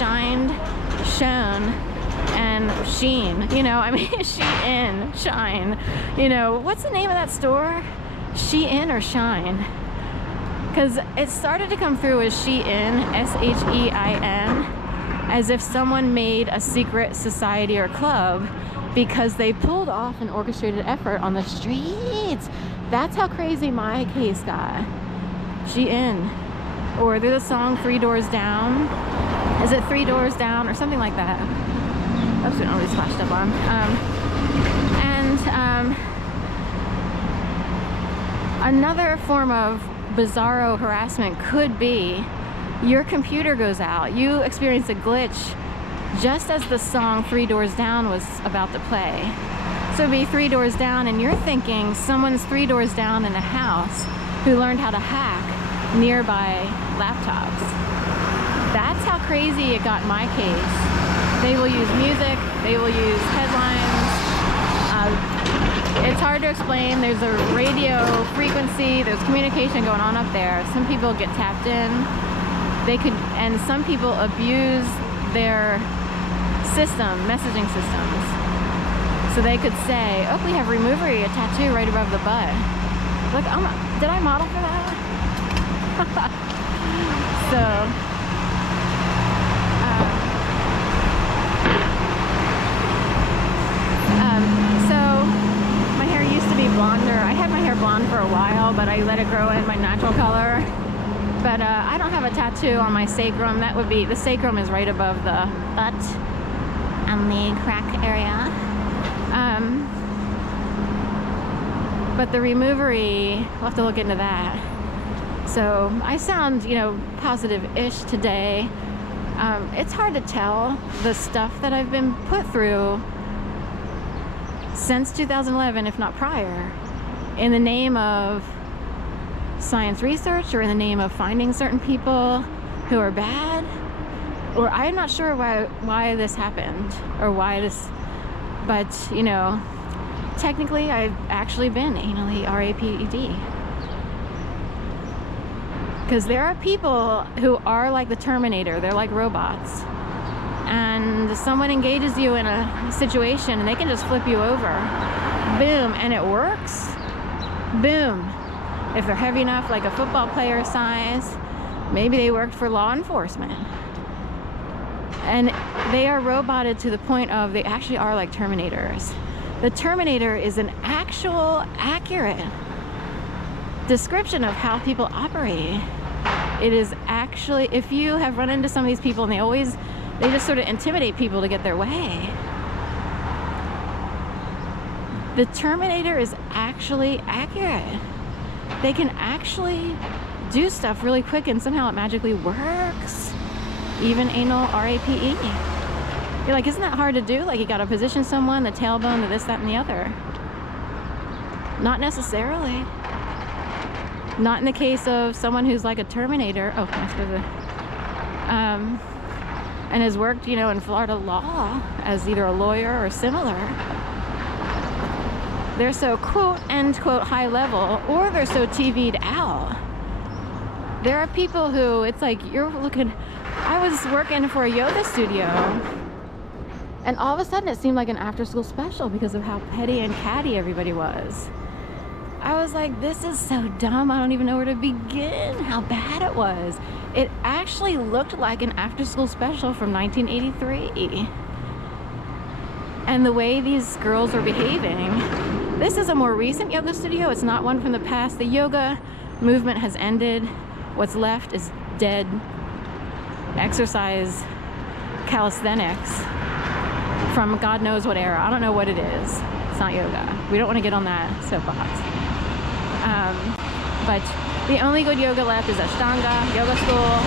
shined, shone, and SHEIN. You know, I mean, SHEIN, shine. You know, what's the name of that store? SHEIN or SHINE? Because it started to come through as SHEIN, S-H-E-I-N, as if someone made a secret society or club because they pulled off an orchestrated effort on the streets. That's how crazy my case got. SHEIN. Or there's a song, 3 Doors Down. Is it 3 Doors Down or something like that? Oops, we don't always flashed up on. Another form of bizarro harassment could be your computer goes out. You experience a glitch just as the song 3 Doors Down was about to play. So it'd be 3 doors down and you're thinking someone's 3 doors down in a house who learned how to hack nearby laptops. That's how crazy it got in my case. They will use music, they will use headlines. It's hard to explain. There's a radio frequency, there's communication going on up there. Some people get tapped in. And some people abuse their messaging systems. So they could say, oh, we have removery, a tattoo right above the butt. Look, did I model for that? So my hair used to be blonder. I had my hair blonde for a while, but I let it grow in my natural color. But I don't have a tattoo on my sacrum. That would be, the sacrum is right above the butt and the crack area. But the removery, we'll have to look into that. So I sound, you know, positive-ish today. It's hard to tell the stuff that I've been put through since 2011, if not prior, in the name of science research or in the name of finding certain people who are bad. Or I'm not sure why this happened or why this, but you know, technically I've actually been anally RAPED. Because there are people who are like the Terminator, they're like robots. And someone engages you in a situation and they can just flip you over. Boom, and it works. Boom. If they're heavy enough, like a football player size, maybe they worked for law enforcement. And they are roboted to the point of they actually are like Terminators. The Terminator is an actual accurate description of how people operate. It is actually, if you have run into some of these people and they just sort of intimidate people to get their way. The Terminator is actually accurate. They can actually do stuff really quick and somehow it magically works. Even anal RAPE. You're like, isn't that hard to do? Like you gotta position someone, the tailbone, the this, that, and the other. Not necessarily. Not in the case of someone who's like a Terminator. Oh, I'm supposed to, and has worked, you know, in Florida law as either a lawyer or similar. They're so quote end quote high level, or they're so TV'd out. There are people who, it's like you're looking, I was working for a yoga studio and all of a sudden it seemed like an after school special because of how petty and catty everybody was. I was like, this is so dumb, I don't even know where to begin, how bad it was. It actually looked like an after school special from 1983. And the way these girls were behaving, this is a more recent yoga studio, it's not one from the past. The yoga movement has ended. What's left is dead exercise calisthenics from God knows what era. I don't know what it is. It's not yoga. We don't want to get on that soapbox. But the only good yoga left is Ashtanga yoga school.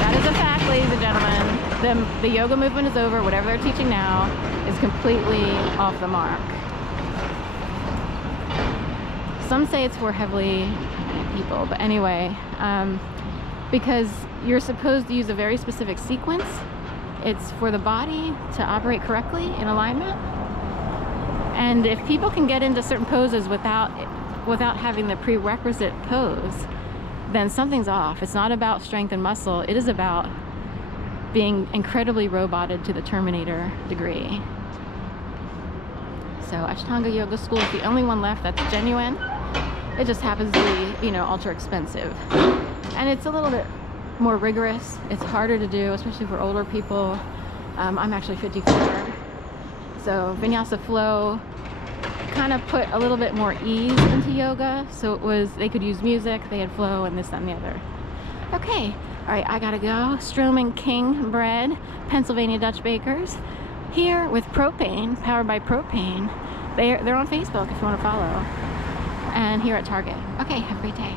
That is a fact, ladies and gentlemen. The yoga movement is over. Whatever they're teaching now is completely off the mark. Some say it's for heavily people, but anyway, because you're supposed to use a very specific sequence. It's for the body to operate correctly in alignment. And if people can get into certain poses without having the prerequisite pose, then something's off. It's not about strength and muscle. It is about being incredibly roboted to the Terminator degree. So Ashtanga Yoga School is the only one left that's genuine. It just happens to be, you know, ultra expensive. And it's a little bit more rigorous. It's harder to do, especially for older people. I'm actually 54. So Vinyasa Flow kind of put a little bit more ease into yoga. So it was, they could use music, they had flow and this, that, and the other. Okay, all right, I gotta go. Stroman King Bread, Pennsylvania Dutch Bakers, here with propane, powered by propane. They're on Facebook if you want to follow. And here at Target. Okay, have a great day.